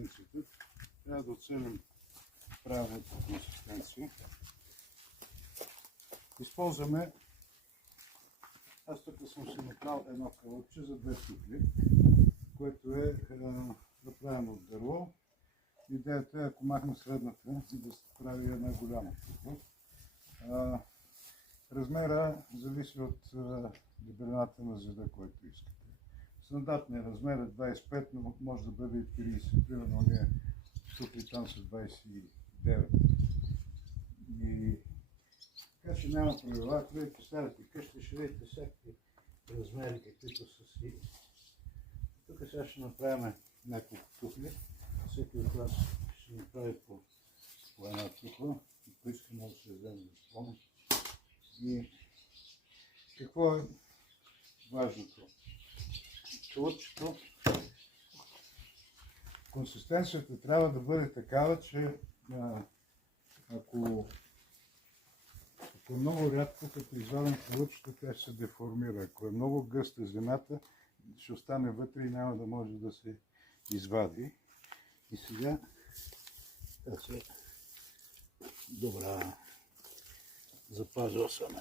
консистенцията. Трябва да оценим правилната консистенция. Използваме, аз тук съм си направил едно кълъпче за 2 тухли, което е направено от дърво. Идеята е, ако махнем средната, да се прави една голяма тухла. Размера зависи от дебелината на зида, който искате. Стандартният размер е 25, но може да бъде и 30. Примерно ние тухли там са 29. И така че няма правила. Ако вие поставяте къща, ще видите всякакви размери, каквито са си. Тук сега ще направим няколко тухли. Всеки от вас ще направи по една тухла. Ако иска, може да се вземе за спомен. И какво е важното? Кълъпчето, консистенцията трябва да бъде такава, че ако много рядко, като извадим кълъпчето, тя ще се деформира. Ако е много гъста земята, ще остане вътре и няма да може да се извади. И сега добра, запазил съм.